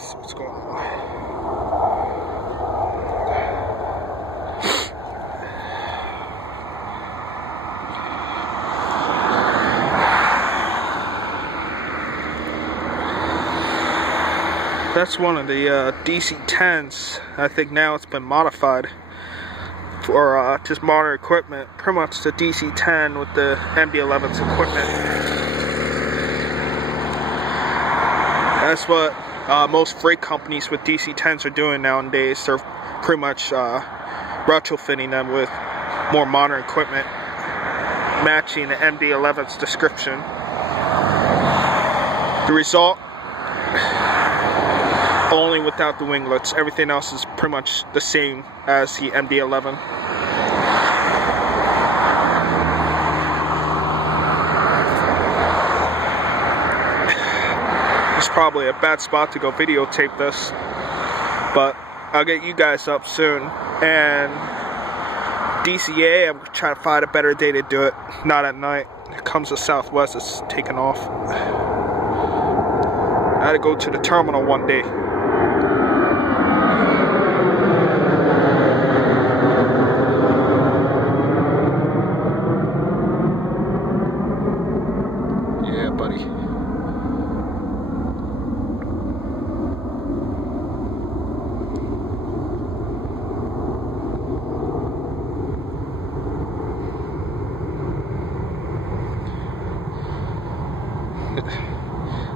brakes. What's going on? That's one of the DC-10s. I think now it's been modified for just modern equipment. Pretty much the DC-10 with the MD-11's equipment. That's what most freight companies with DC-10s are doing nowadays. They're pretty much retrofitting them with more modern equipment, matching the MD-11's description. The result, only without the winglets. Everything else is pretty much the same as the MD-11. It's probably a bad spot to go videotape this, but I'll get you guys up soon. And DCA, I'm trying to find a better day to do it, not at night. It comes to Southwest, it's taking off. I had to go to the terminal one day. Yeah, buddy.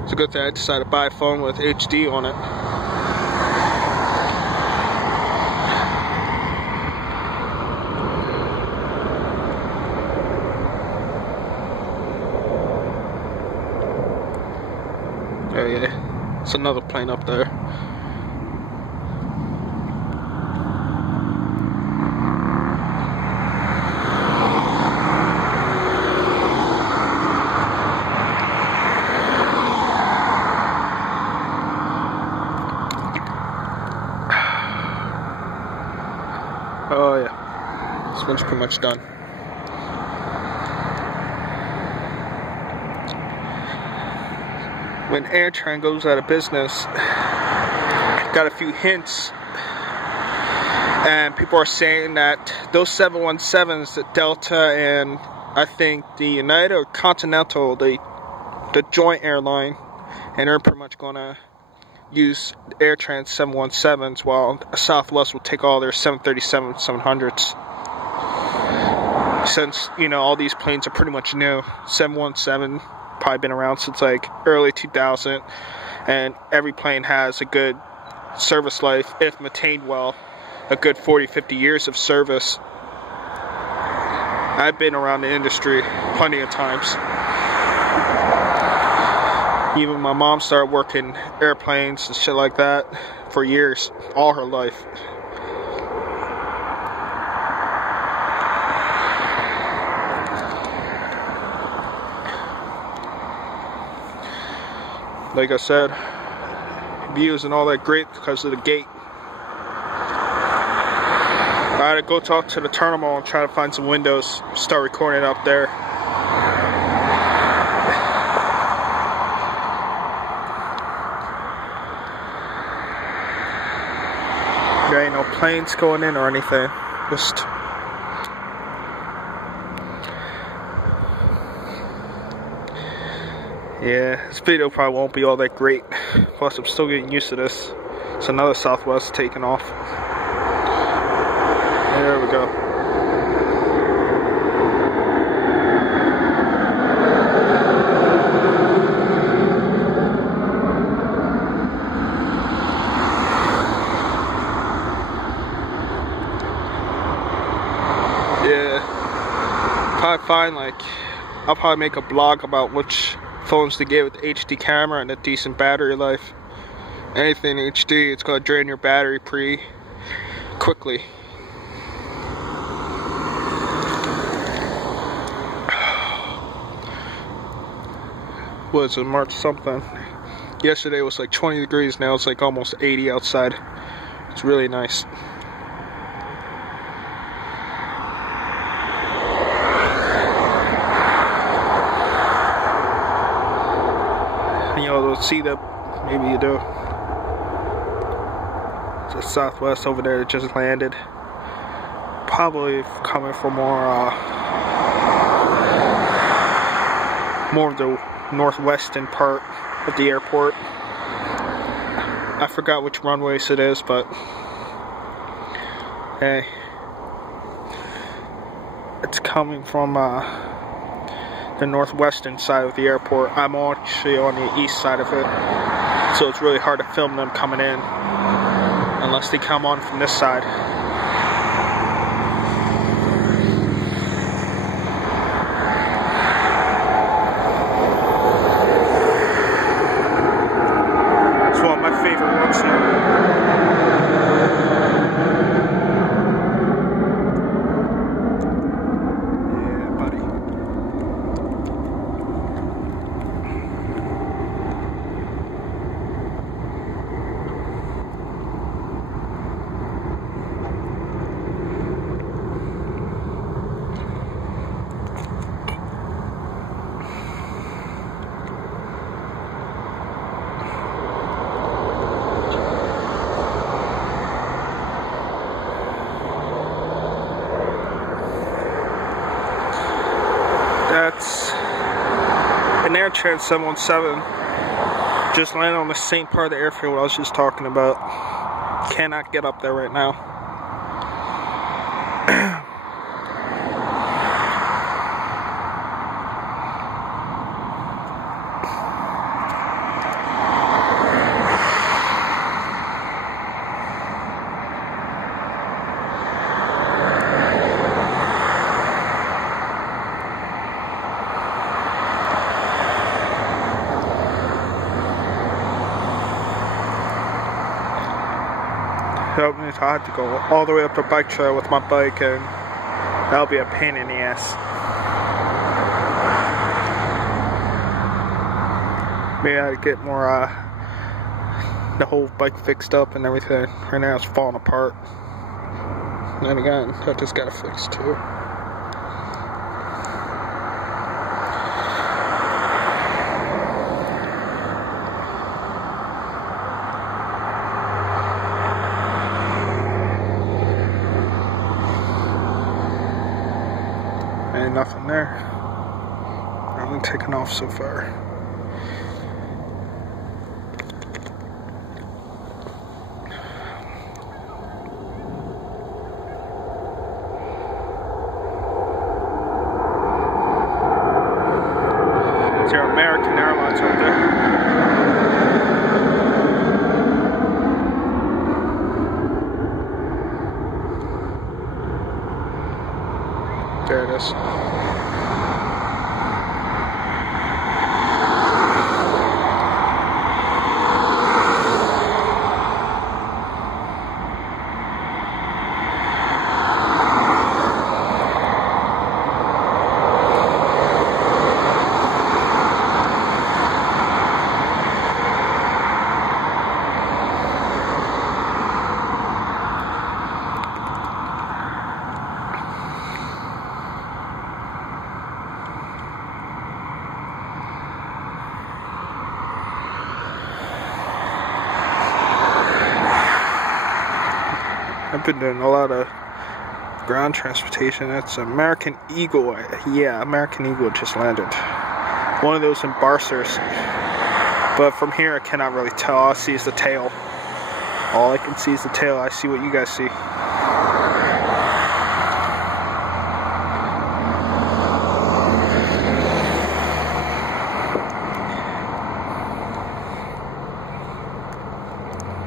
It's a good thing I decided to buy a phone with HD on it. Oh yeah, it's another plane up there. Oh yeah, this one's pretty much done. When AirTran goes out of business, got a few hints, and people are saying that those 717s, the Delta and I think the United or Continental, the joint airline, and they're pretty much gonna use AirTran 717s while Southwest will take all their 737 700s. Since, you know, all these planes are pretty much new. 717 probably been around since like early 2000, and every plane has a good service life if maintained well, a good 40-50 years of service. I've been around the industry plenty of times. Even my mom started working airplanes and shit like that for years, all her life. Like I said, view isn't all that great because of the gate. I had to go talk to the terminal and try to find some windows, start recording up there. There ain't no planes going in or anything. Just yeah, this video probably won't be all that great. Plus, I'm still getting used to this. It's another Southwest taking off. There we go. Yeah, probably find like, I'll probably make a blog about which phones to get with HD camera and a decent battery life. Anything HD, it's gonna drain your battery pretty quickly. Was it March something? Yesterday was like 20 degrees, now it's like almost 80 outside. It's really nice. You know, see that, maybe you do. Just Southwest over there that just landed. Probably coming from more of the northwestern part of the airport. I forgot which runways it is, but hey, it's coming from the northwestern side of the airport. I'm actually on the east side of it, so it's really hard to film them coming in unless they come on from this side. It's one of my favorite looks here. That's an Air Trans 717. Just landed on the same part of the airfield I was just talking about. Cannot get up there right now. Help me, I have to go all the way up the bike trail with my bike, and that'll be a pain in the ass. Maybe I get more the whole bike fixed up and everything. Right now it's falling apart. And then again, I just got it fixed too. Ain't nothing there. I'm only taking off so far. Is there American Airlines right there? There it is. I've been doing a lot of ground transportation. That's American Eagle. Yeah, American Eagle just landed. One of those in Barcers. But from here I cannot really tell. All I see is the tail. All I can see is the tail. I see what you guys see.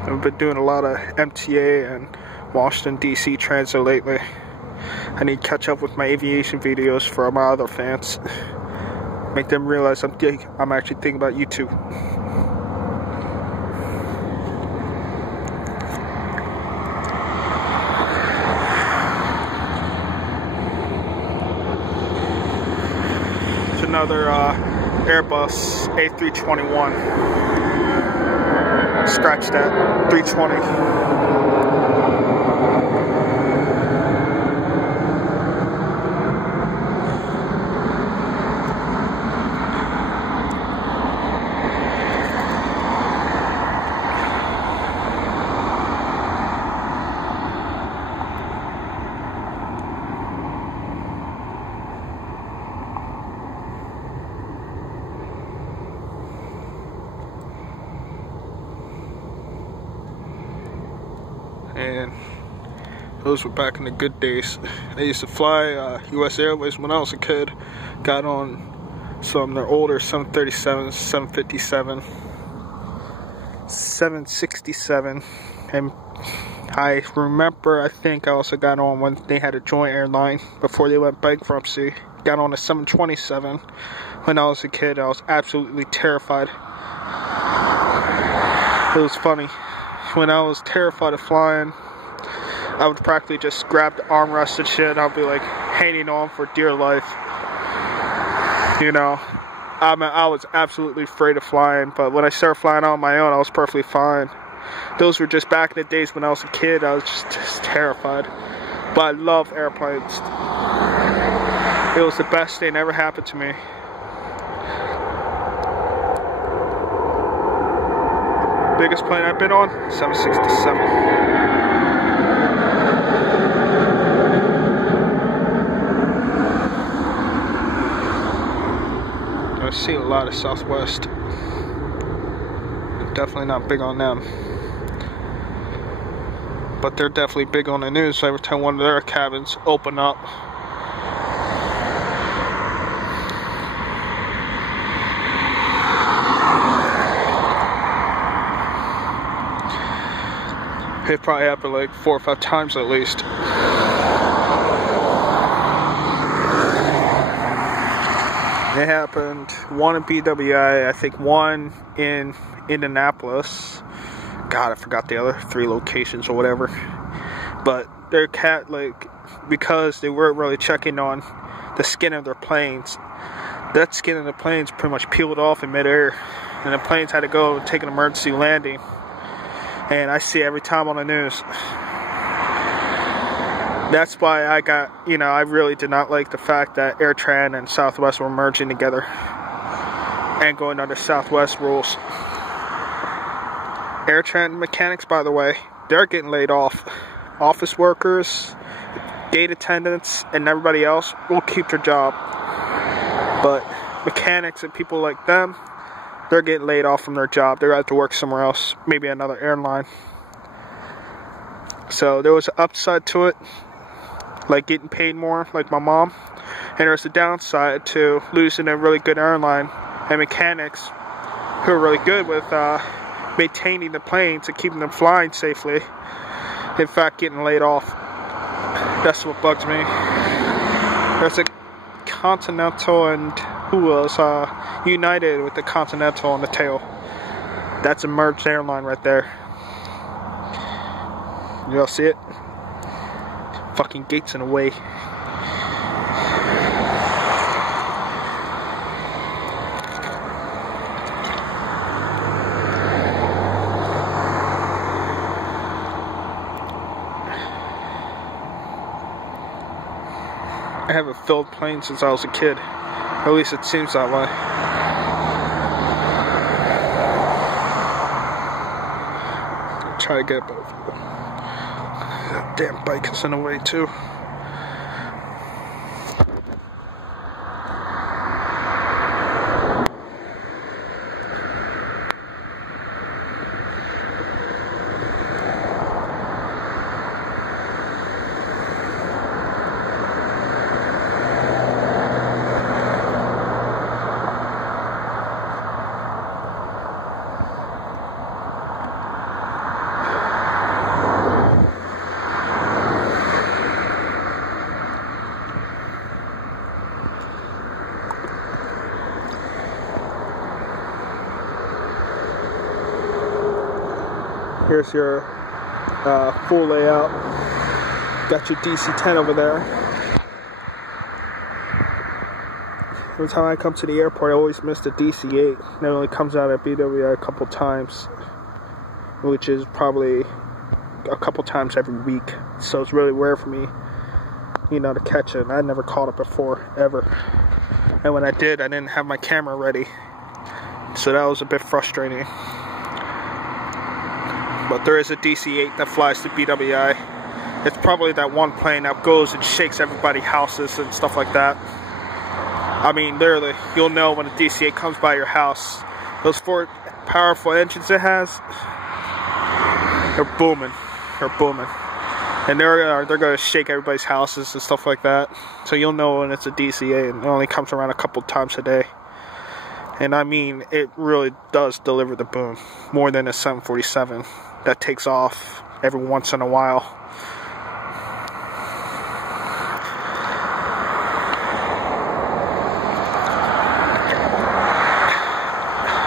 I've been doing a lot of MTA and Washington DC transit lately. I need to catch up with my aviation videos for my other fans. Make them realize I'm actually thinking about YouTube. It's another Airbus A321. Scratch that, 320. and those were back in the good days. I used to fly US Airways when I was a kid. Got on some of their older 737s, 757, 767, and I remember, I think I also got on when they had a joint airline before they went bankruptcy. Got on a 727 when I was a kid. I was absolutely terrified. It was funny. When I was terrified of flying, I would practically just grab the armrest and shit, and I'll be like hanging on for dear life. You know, I was absolutely afraid of flying, but when I started flying on my own, I was perfectly fine. Those were just back in the days when I was a kid. I was just terrified. But I love airplanes. It was the best thing that ever happened to me. Biggest plane I've been on, 767. I've seen a lot of Southwest. I'm definitely not big on them. But they're definitely big on the news. So every time one of their cabins open up, it probably happened like 4 or 5 times at least. It happened one in BWI, I think one in Indianapolis. God, I forgot the other 3 locations or whatever. But their because they weren't really checking on the skin of their planes, that skin of the planes pretty much peeled off in midair, and the planes had to go take an emergency landing. And I see it every time on the news. That's why I got, I really did not like the fact that AirTran and Southwest were merging together and going under Southwest rules. AirTran mechanics, by the way, they're getting laid off. Office workers, gate attendants, and everybody else will keep their job. But mechanics and people like them, they're getting laid off from their job. They're going to have to work somewhere else, maybe another airline. So there was an upside to it, like getting paid more, like my mom. And there's a downside to losing a really good airline and mechanics who are really good with maintaining the planes and keeping them flying safely. In fact, getting laid off. That's what bugs me. There's a Continental and who was United with the Continental on the tail. That's a merged airline right there. You all see it? Fucking gates in the way. I haven't filled plane since I was a kid. At least it seems that way. I'll try to get a better view. That damn bike is in the way too. Here's your full layout. Got your DC-10 over there. Every time I come to the airport, I always miss the DC-8. It only comes out at BWI a couple times, which is probably a couple times every week. So it's really rare for me, to catch it. I never caught it before, ever. And when I did, I didn't have my camera ready. So that was a bit frustrating. But there is a DC-8 that flies to BWI. It's probably that one plane that goes and shakes everybody's houses and stuff like that. I mean, literally, you'll know when a DC-8 comes by your house. Those 4 powerful engines it has, they're booming. or booming. And they're going to shake everybody's houses and stuff like that. So you'll know when it's a DCA, and it only comes around a couple times a day. And I mean, it really does deliver the boom more than a 747 that takes off every once in a while.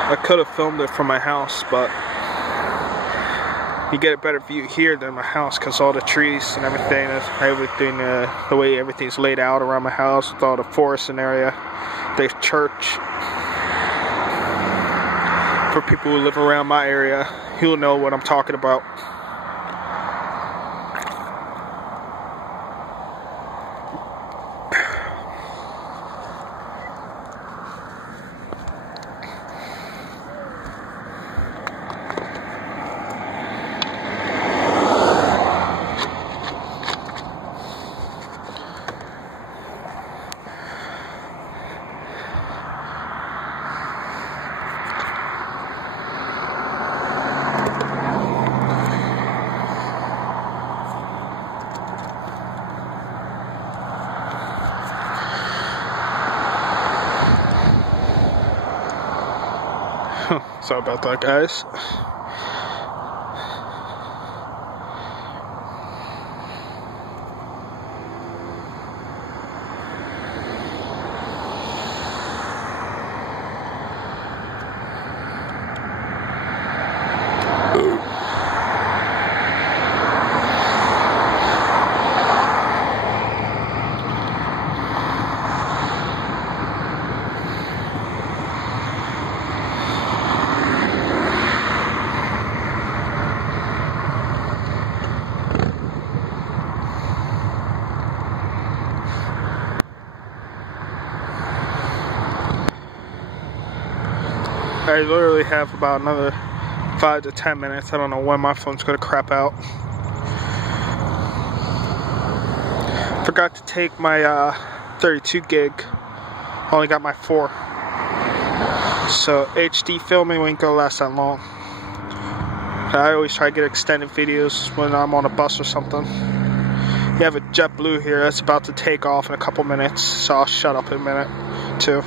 I could have filmed it from my house, but you get a better view here than my house because all the trees and everything, the way everything's laid out around my house with all the forest and area, the church. For people who live around my area, you'll know what I'm talking about. Sorry about that, guys. I literally have about another 5 to 10 minutes. I don't know when my phone's gonna crap out. Forgot to take my 32 gig. Only got my 4. So HD filming ain't gonna last that long. I always try to get extended videos when I'm on a bus or something. You have a JetBlue here that's about to take off in a couple minutes, so I'll shut up in a minute too.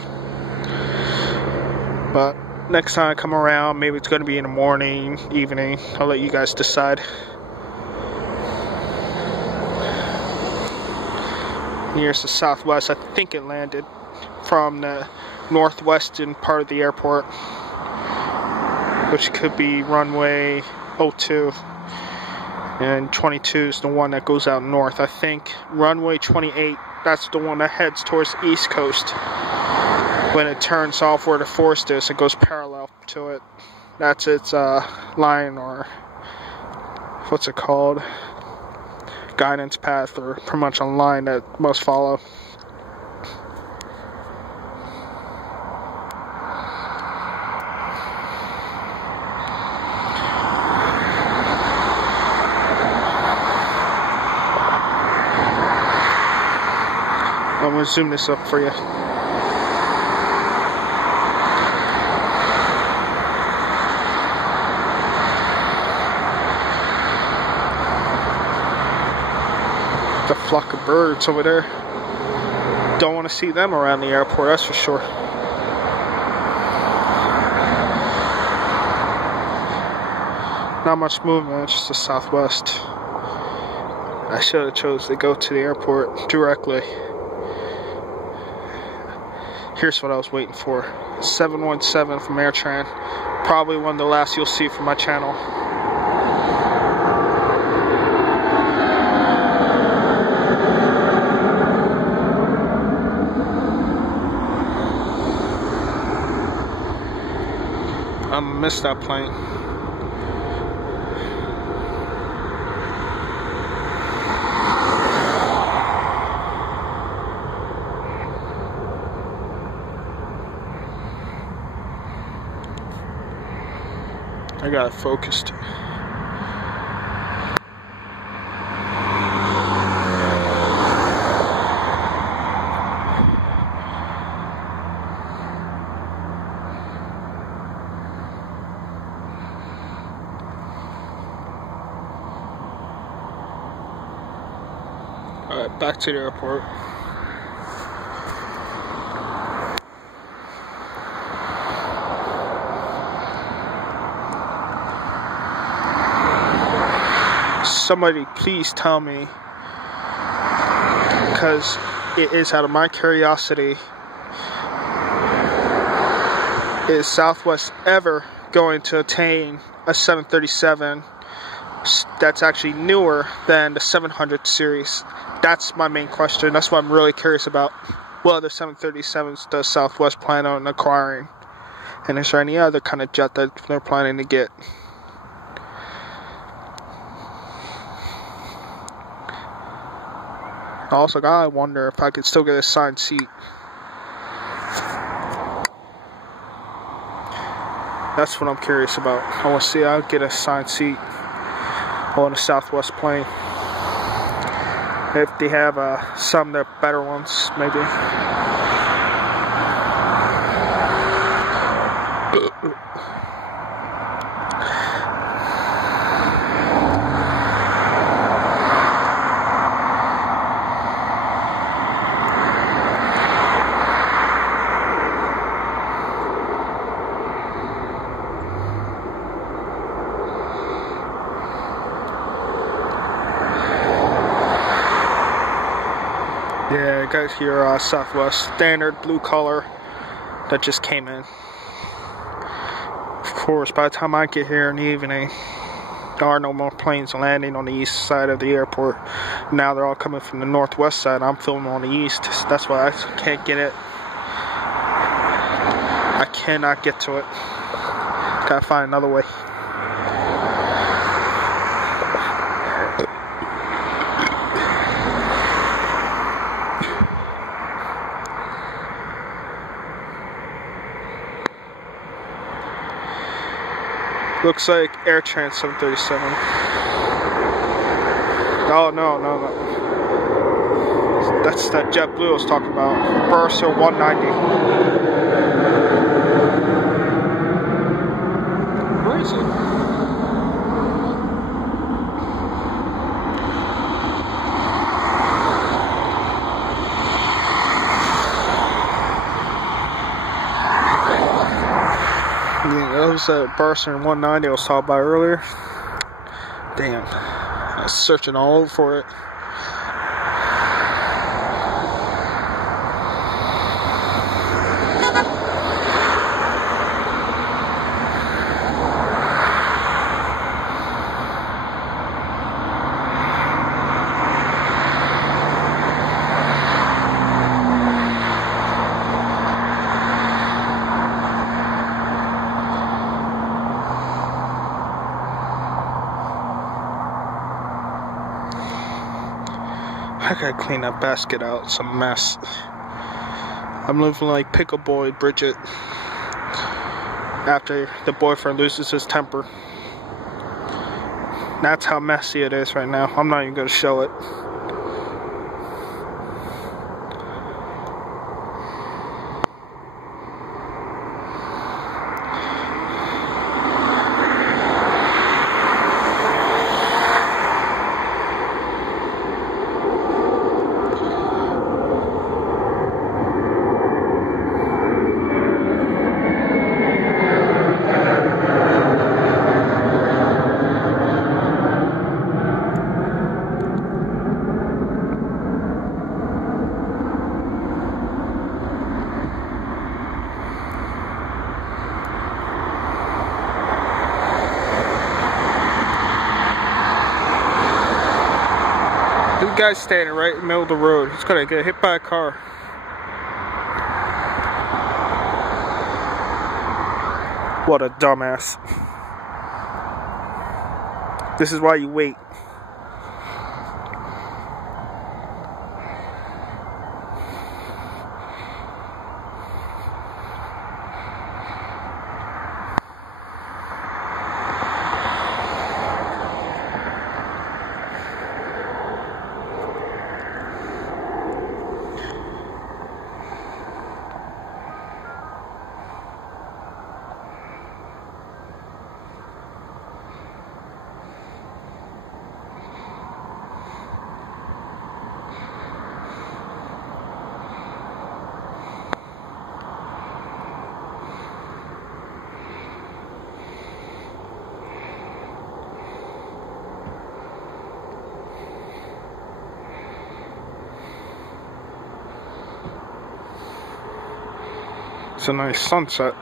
But next time I come around, maybe it's going to be in the morning, evening. I'll let you guys decide. Nearest the Southwest, I think it landed from the northwestern part of the airport, which could be runway 02. And 22 is the one that goes out north. I think runway 28, that's the one that heads towards the East Coast. When it turns off where the forest is, it goes parallel to it. That's its line, or what's it called? Guidance path, or pretty much a line that must follow. I'm going to zoom this up for you. The flock of birds over there. Don't want to see them around the airport, that's for sure. Not much movement, it's just the Southwest. I should have chose to go to the airport directly. Here's what I was waiting for. 717 from AirTran. Probably one of the last you'll see from my channel. I missed that plane. I got it focused. But back to the airport. Somebody please tell me, because it is out of my curiosity, is Southwest ever going to attain a 737 that's actually newer than the 700 series? That's my main question. That's what I'm really curious about. What other 737s does Southwest plan on acquiring? And is there any other kind of jet that they're planning to get? Also, I wonder if I could still get a assigned seat. That's what I'm curious about. I want to see I'll get a assigned seat on a Southwest plane. If they have some of the better ones, maybe. Yeah, I got here Southwest standard blue color that just came in. Of course, by the time I get here in the evening, there are no more planes landing on the east side of the airport. Now they're all coming from the northwest side. I'm filming on the east. That's why I can't get it. I cannot get to it. Gotta find another way. Looks like AirTran 737. Oh, no. That's that JetBlue I was talking about. Bursar 190. Where is it? That was a Bursar 190 I was talking about earlier. Damn. I was searching all over for it. I gotta clean that basket out. It's a mess. I'm living like Pickle Boy Bridget after the boyfriend loses his temper. That's how messy it is right now. I'm not even gonna show it. This guy's standing right in the middle of the road. He's gonna get hit by a car. What a dumbass. This is why you wait. It's a nice sunset.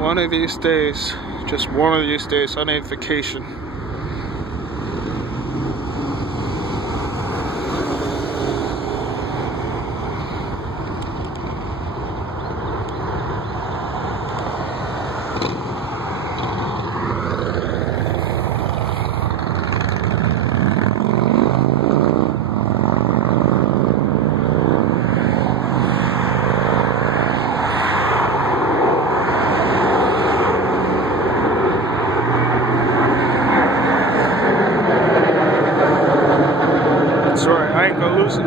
One of these days, just one of these days, I need vacation. Sorry, I ain't gonna lose it.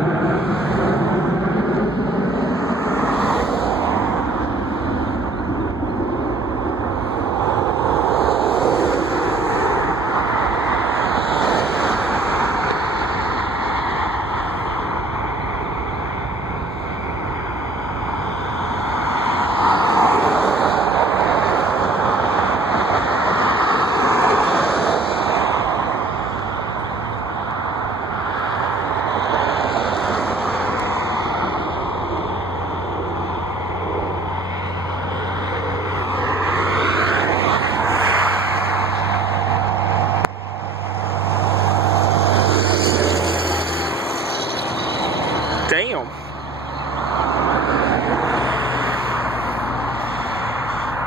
Damn.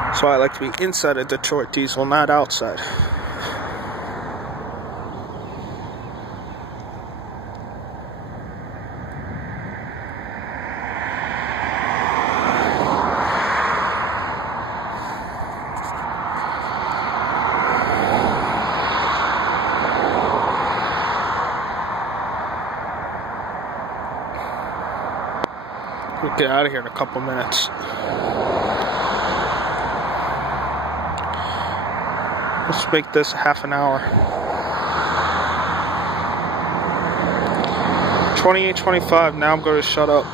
That's why I like to be inside a Detroit diesel, not outside. We'll get out of here in a couple minutes. Let's make this half an hour. 28:25. Now I'm going to shut up.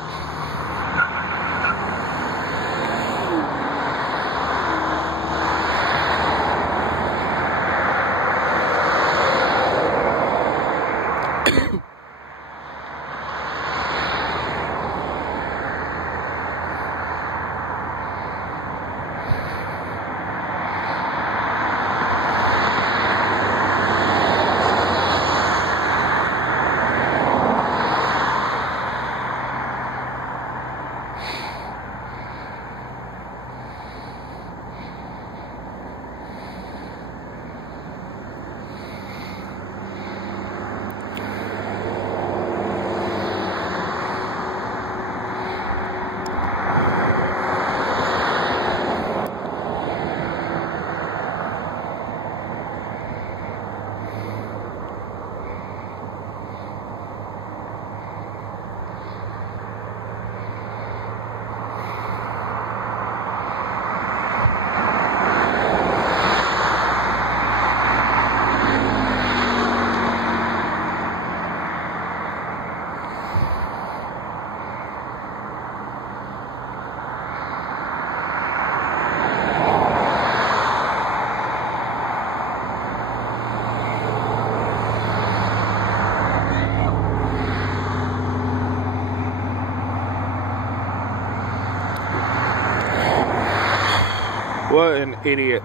What an idiot.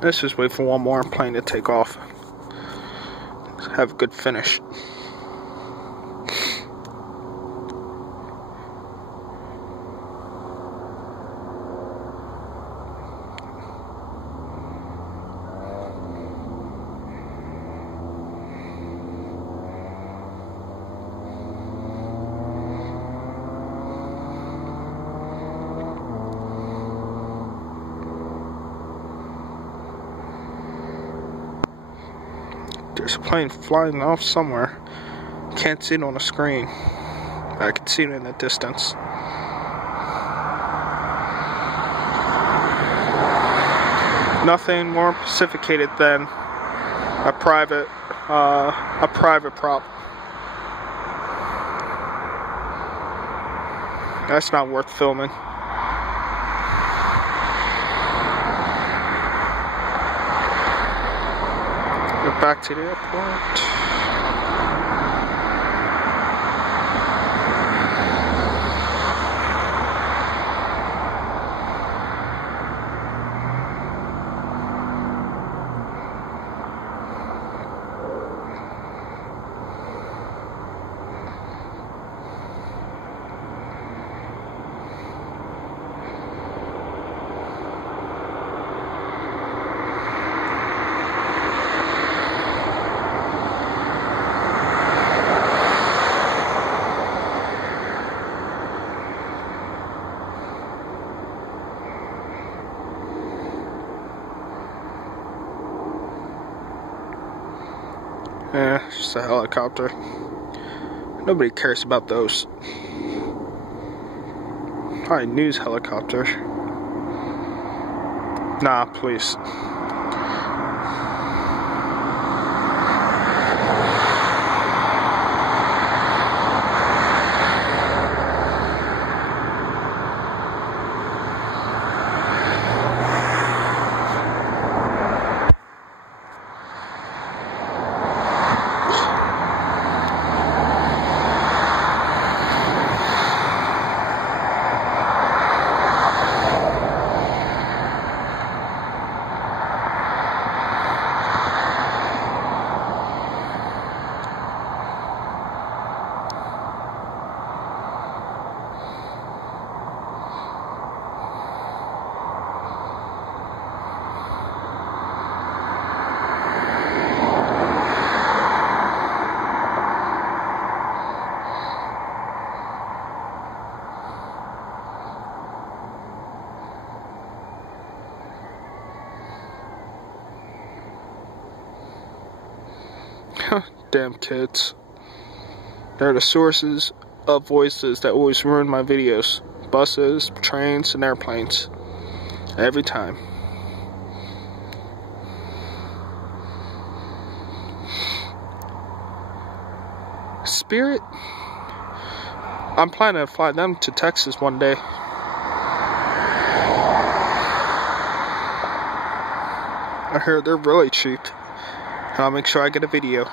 Let's just wait for one more plane to take off. Let's have a good finish. There's a plane flying off somewhere. Can't see it on the screen. I can see it in the distance. Nothing more pacificated than a private prop. That's not worth filming. Get back to the airport. Yeah, it's just a helicopter. Nobody cares about those. Probably news helicopters. Nah, please. Damn kids. They're the sources of voices that always ruin my videos. Buses, trains, and airplanes. Every time. Spirit? I'm planning to fly them to Texas one day. I heard they're really cheap. I'll make sure I get a video.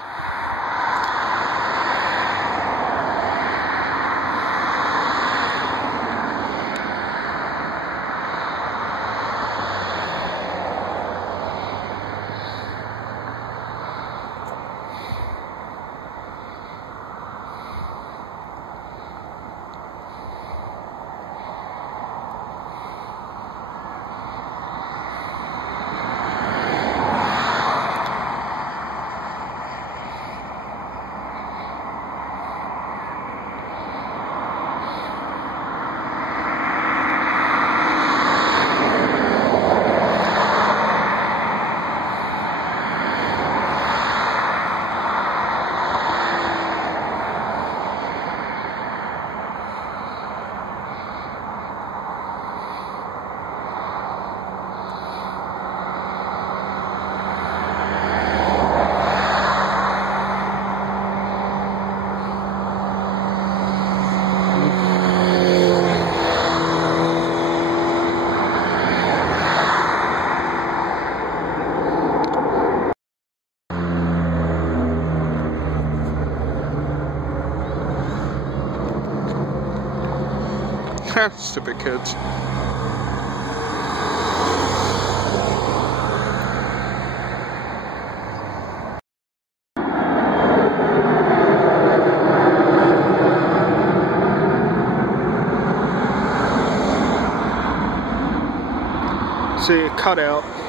Stupid kids. See, cut out.